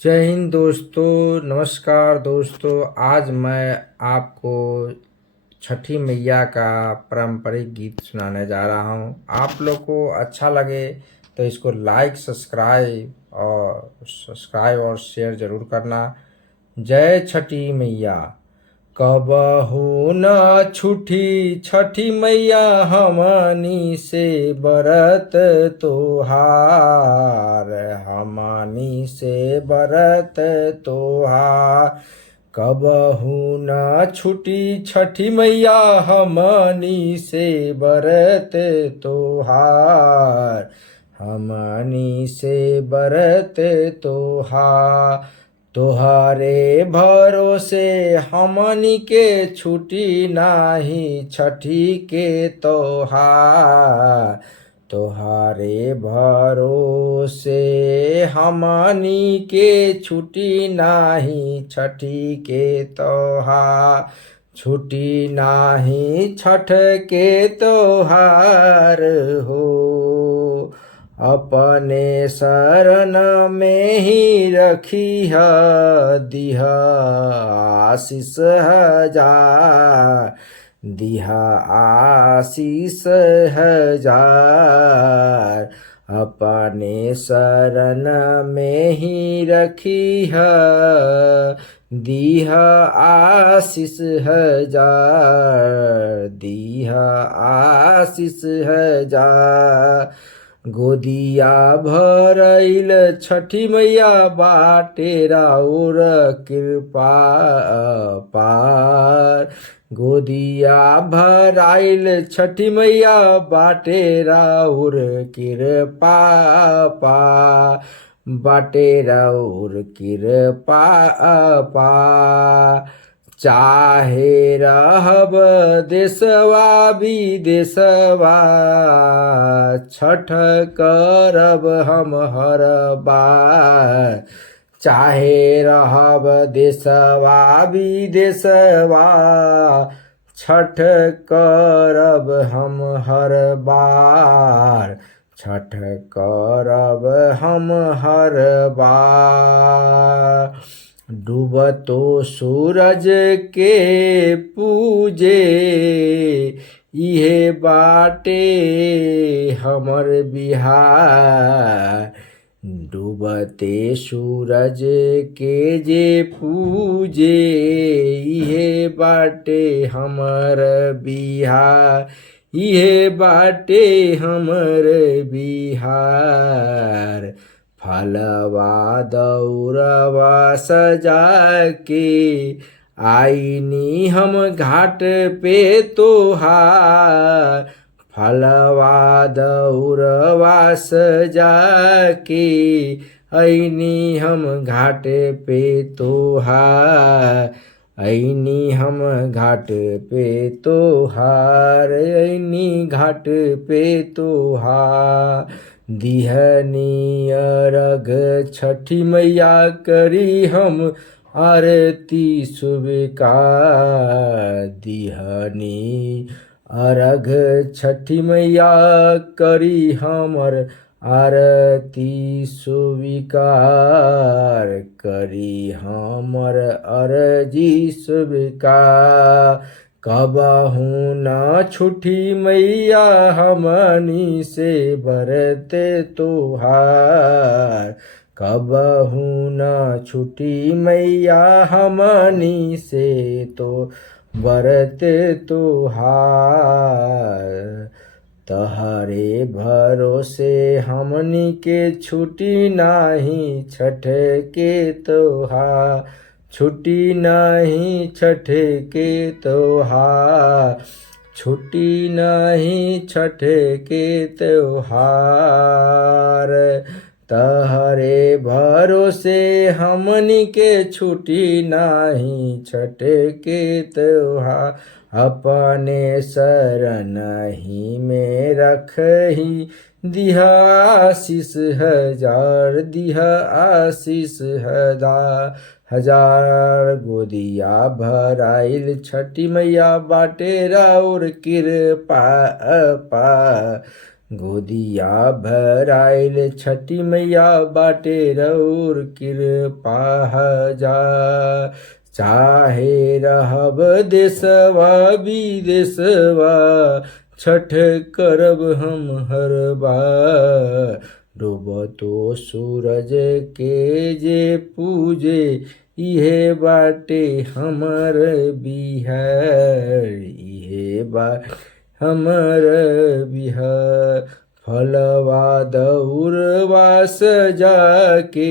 जय हिंद दोस्तों। नमस्कार दोस्तों। आज मैं आपको छठी मैया का पारंपरिक गीत सुनाने जा रहा हूँ। आप लोग को अच्छा लगे तो इसको सब्सक्राइब और शेयर ज़रूर करना। जय छठी मैया। कबहू न छूटी छठी मैया हमनी से बरत तोहार, हमनी से बरत तोहार। कबहू न छूटी छठी मैया हमनी से बरत तोहार, हमनी से बरत तोहार। तोहरे भरोसे हमनी के छुटी नाही छठी के तोहार। तोहरे भरोसे हमनी के छुटी नाही छठी के तोहार। छुटी नाही छठ के तोहार हो। अपने शरण में ही रखी है दिहा आशीष हजार, दिहा आशीष हजार। अपने शरण में ही रखी है दिहा आशीष हजार, दिहा आशीष हजार। गोदिया भरैल छठी मैया बाटे राउर कृपा पार। गोदिया भराइल छठी मैया बाटे राउर कृपा पार, बाटे राउर कृपा पार। चाहे रहब देशवा विदेशवा, छठ करब हम हर बार। चाहे रहब देशवा विदेशवा, छठ करब हम हर बार, छठ करब हम हर बार। डूबतो सूरज के पूजे इहे बाटे हमर बिहार। डूबते सूरज के जे पूजे इहे बाटे हमर बिहार, इहे बाटे हमर बिहार। फलवा दौरवा सजा के आईनी हम घाट पे तोहार। फलवा दौरवा सजा के आईनी हम घाट पे तोहार, आईनी हम घाट पे तोहार, आईनी घाट पे तोहार। दिहनी अर्घ छठी मैया करी हम आरती स्वीकार। दिहनी अर्घ छठी मैया करी हमर आरती स्वीकार, करी हमर अर्जी स्वीकार। कबहू न छूटी मैया हमनी से बरत तोहार। कबहू न छूटी मैया हमनी से तो बरत तोहार। तहरे भरोसे हमनी के छुटी नाही छठ के तोहार, छुटी नहीं छठ के त्योहार, छुट्टी नहीं छठ के त्योहार। तहरे भरोसे हमनी के छुट्टी नहीं छठ के त्योहार। अपने शरण ही में रखही दिहा आशीष हजार, दिहा आशीष हजार हजार। गोदिया भराइल छठी मैया बाटे राउर कृपा पार, गोदिया भराइल छठी मैया बाटे रउर कृपा जा। चाहे रहब देशवा विदेशवा छठ करब हम हर बार। डूबतो सूरज के जे पूजे इहे बाटे हमर बिहार। इहे बा हमर बिहार। फलवा दउरवा सजा के